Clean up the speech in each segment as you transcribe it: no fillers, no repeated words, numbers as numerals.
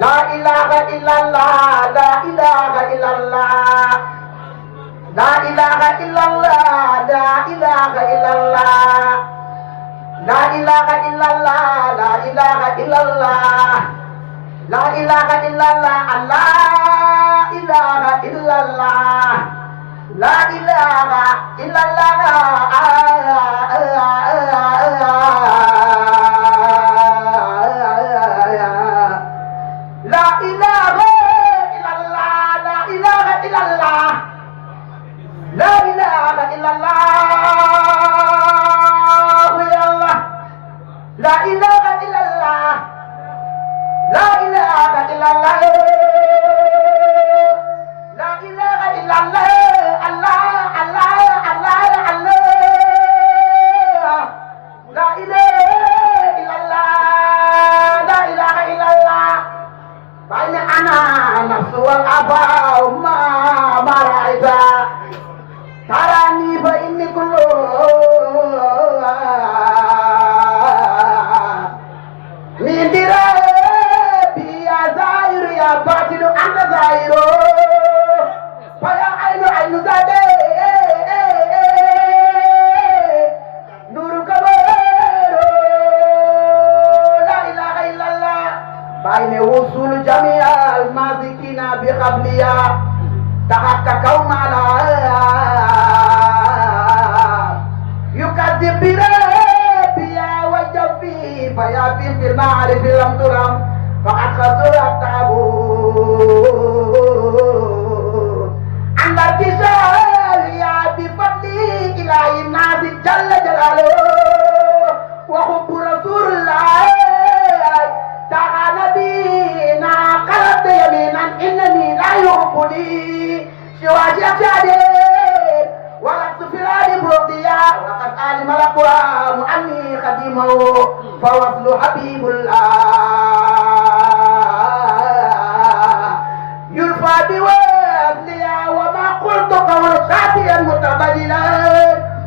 La ilaha illallah, la ilaha illallah, la ilaha illallah, la ilaha illallah, la ilaha illallah, la ilaha illallah, la ilaha illallah, Allah ilaha illallah, la ilaha La ilaha illallah, la ilaha illallah, la ilaha illallah, Allah, Allah, Allah, Allah, la ilaha illallah, la ilaha illallah. Baina ana nafsu wal abau ma maraida, tarani fa inni kullu. Batinu anda zairo, paya ainu zade, nuru kabaro, la ilaha illallah. Baine wusul jami'al mazikina bi qabliya, tahakka kaumala, yukadzib biya wajafi, paya fil ma'arif lam turam. Fakat khasurat tabur anda kisah ya bifadli ilahi nabi jalla jalaluh wa hubbu rasulullah ta'ala bina qalat yaminan innani la yuhibbuni siwa syahadir wa la tufilani burdiya wa qad alima lakum anni khadimahu fa waslu habibullah وما قلت قول ساتيا متبدلا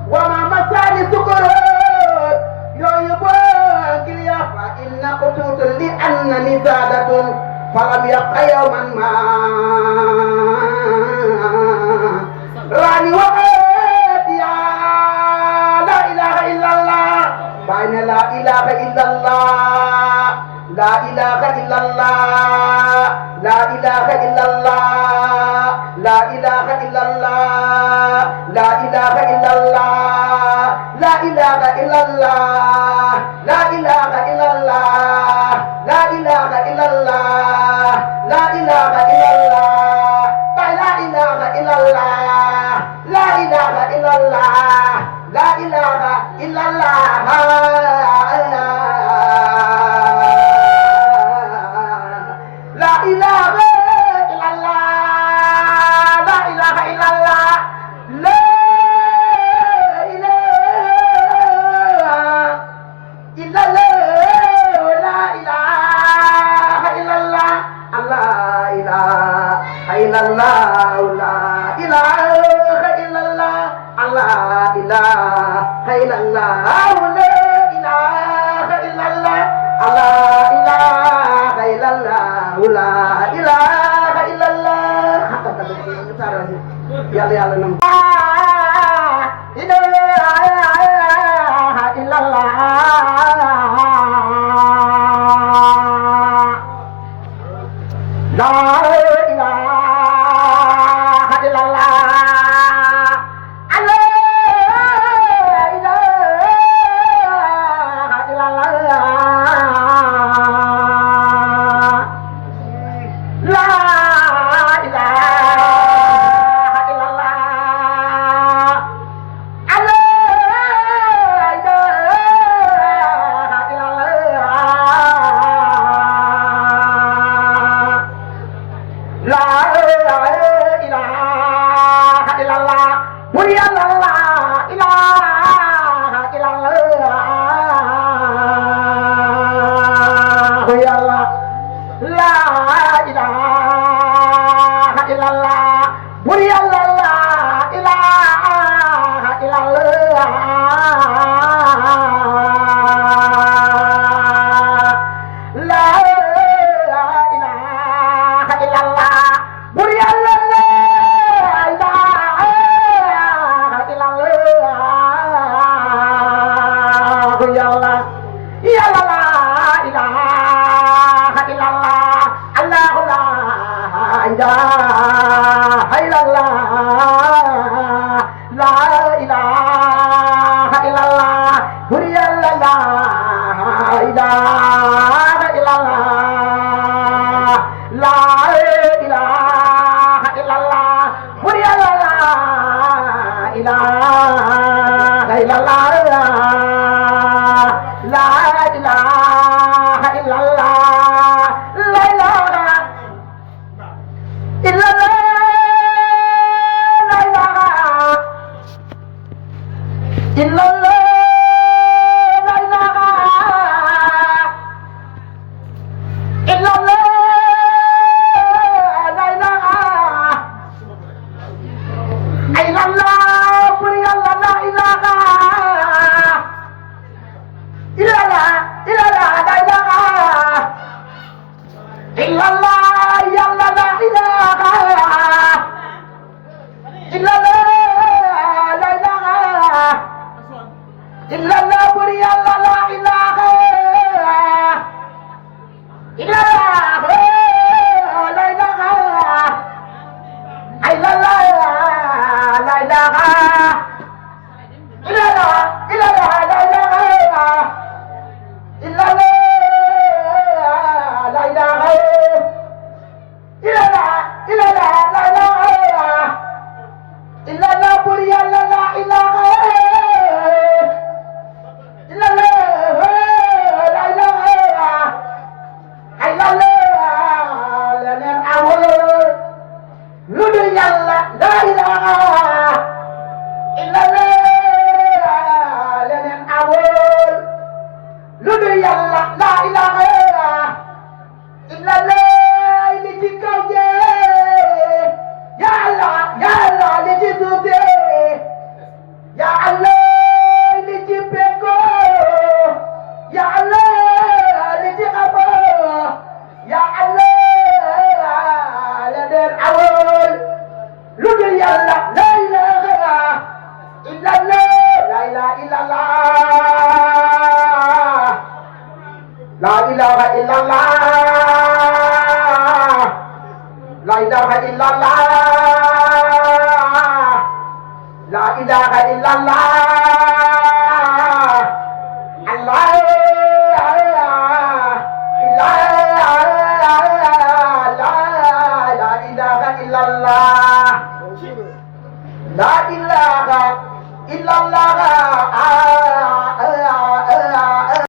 وما مساني سكرات يباك لي فإن قتوت لأنني زادة فلم يبق يوما ما راني وقت يا لا إله إلا الله بين لا إله إلا الله لا إله إلا الله لا إله إلا الله لا إله إلا الله لا إله إلا الله لا إله إلا الله لا إله إلا الله لا إله إلا الله لا إله إلا الله لا إله إلا الله لا إله إلا الله لا إله إلا الله Yalla nam La illallah bur yàlla la ilaha illallah yàlla yàlla la ilaha illallah allahu la ilaha illallah la ilaha illallah bur yàlla la ilaha illallah la ilaha illallah bur yàlla la ilaha illallah la ilaha illallah la ilaha illallah la ilaha illallah La ilaha illallah